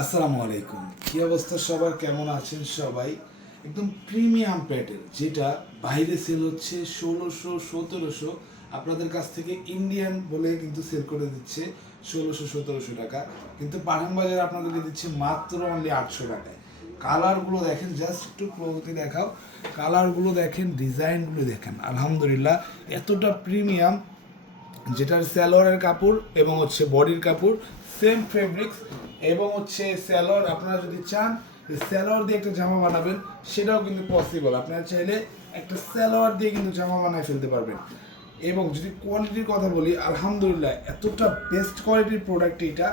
আসসালামু আলাইকুম। কি অবস্থা সবার? কেমন আছেন সবাই? একদম প্রিমিয়াম প্যাটেল যেটা বাইরে সেল হচ্ছে ষোলোশো সতেরোশো। আপনাদের কাছ থেকে ইন্ডিয়ান বলে কিন্তু সেল করে দিচ্ছে ষোলোশো সতেরোশো টাকা। কিন্তু পাঠান বাজার আপনাদেরকে দিচ্ছে মাত্র অনলি আটশো টাকায়। কালারগুলো দেখেন জাস্ট একটু প্রগতি দেখাও। কালারগুলো দেখেন ডিজাইনগুলো দেখেন। আলহামদুলিল্লাহ, এতটা প্রিমিয়াম, যেটার স্যালোয়ারের কাপড় এবং হচ্ছে বডির কাপড় সেম ফেব্রিক্স এবং হচ্ছে স্যালোয়ার আপনারা যদি চান স্যালোয়ার দিয়ে একটা জামা বানাবেন, সেটাও কিন্তু পসিবল আপনারা চাইলে একটা স্যালোয়ার দিয়ে কিন্তু জামা বানায় ফেলতে পারবেন। এবং যদি কোয়ালিটির কথা বলি, আলহামদুলিল্লাহ, এতটা বেস্ট কোয়ালিটির প্রোডাক্ট এটা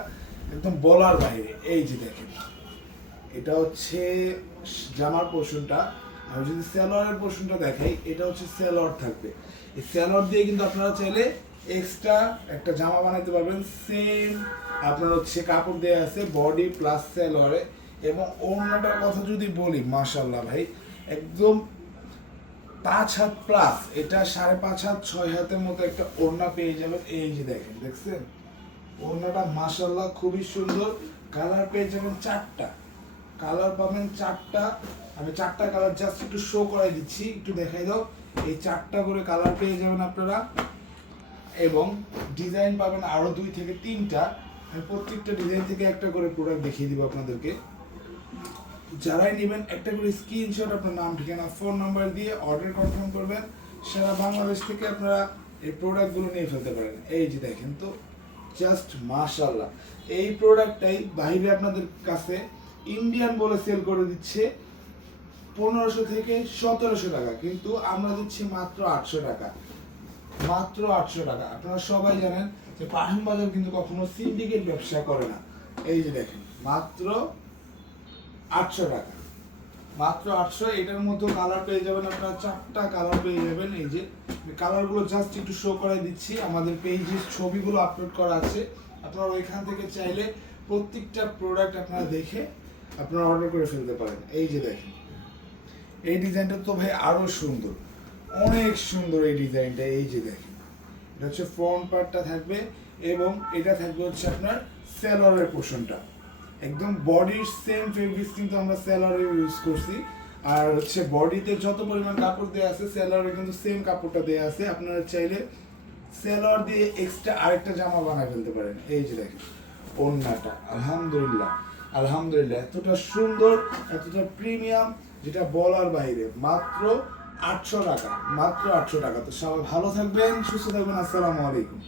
একদম বলার বাইরে। এই যে দেখেন, এটা হচ্ছে জামার পোর্শনটা আমি যদি স্যালোয়ারের পোর্শনটা দেখাই, এটা হচ্ছে স্যালোয়ার থাকবে। এই স্যালোয়ার দিয়ে কিন্তু আপনারা চাইলে এক্সট্রা একটা জামা বানাতে পারবেন সেম আপনার হচ্ছে কাপড় দেওয়া আছে বডি প্লাস স্যালোয়ারে এবং ওড়নাটার কথা যদি বলি মাশাল্লাহ ভাই, একদম পাঁচ হাত প্লাস এটা সাড়ে পাঁচ হাত, ছয় হাতের মতো একটা ওড়না পেয়ে যাবেন, এই যে দেখেন, দেখছেন? ওড়নাটা মাশাল্লাহ খুবই সুন্দর কালার পেয়ে যাবেন চারটা কালার পাবেন চারটা, আমি চারটা কালার জাস্ট একটু শো করাই দিচ্ছি, একটু দেখাই দাও, এই চারটা করে কালার পেয়ে যাবেন আপনারা। এবং ডিজাইন পাবেন আরও দুই থেকে তিনটা। আমি প্রত্যেকটা ডিজাইন থেকে একটা করে প্রোডাক্ট দেখিয়ে দিব আপনাদেরকে। যারাই নেবেন একটা করে স্ক্রিনশট আপনার নাম, ঠিকানা ফোন নাম্বার দিয়ে অর্ডার কনফার্ম করবেন। সারা বাংলাদেশ থেকে আপনারা এই প্রোডাক্টগুলো নিয়ে ফেলতে পারেন। এই যে দেখেন তো জাস্ট মাশাল্লাহ এই প্রোডাক্টটাই বাইরে আপনাদের কাছে ইন্ডিয়ান বলে সেল করে দিচ্ছে পনেরোশো থেকে সতেরোশো টাকা। কিন্তু আমরা দিচ্ছি মাত্র আটশো টাকা। মাত্র আটশো টাকা। আপনারা সবাই জানেন যে পাঠান বাজার কিন্তু কখনো সিন্ডিকেট ব্যবসা করে না। এই যে দেখেন, মাত্র আটশো টাকা। মাত্র আটশো, এটার মধ্যে কালার পেয়ে যাবেন আপনারা, চারটা কালার পেয়ে যাবেন। এই যে কালারগুলো জাস্ট একটু শো করে দিচ্ছি। আমাদের পেজে ছবিগুলো আপলোড করা আছে। আপনারা ওইখান থেকে চাইলে প্রত্যেকটা প্রোডাক্ট আপনারা দেখে আপনারা অর্ডার করে ফেলতে পারেন। এই যে দেখেন, এই ডিজাইনটা তো ভাই আরও সুন্দর। অনেক সুন্দর এই ডিজাইনটা, এই যে দেখেন। এটা হচ্ছে ফ্রন্ট পার্টটা থাকবে এবং এটা থাকবে হচ্ছে আপনার স্যালোয়ারের পোর্শনটা একদম বডির সেম ফেব্রিক্স কিন্তু আমরা স্যালোয়ারে ইউজ করছি। আর হচ্ছে বডিতে যত পরিমাণ কাপড় দেওয়া আছে স্যালোয়ারে কিন্তু সেম কাপড়টা দেওয়া আছে। আপনারা চাইলে স্যালোয়ার দিয়ে এক্সট্রা আরেকটা জামা বানায় ফেলতে পারেন। এই যে দেখেন, ওড়নাটা, আলহামদুলিল্লাহ। আলহামদুলিল্লাহ, এতটা সুন্দর, এতটা প্রিমিয়াম যেটা বলার বাইরে। মাত্র আটশো টাকা মাত্র আটশো টাকা। তো সবাই ভালো থাকবেন সুস্থ থাকবেন আসসালামু আলাইকুম।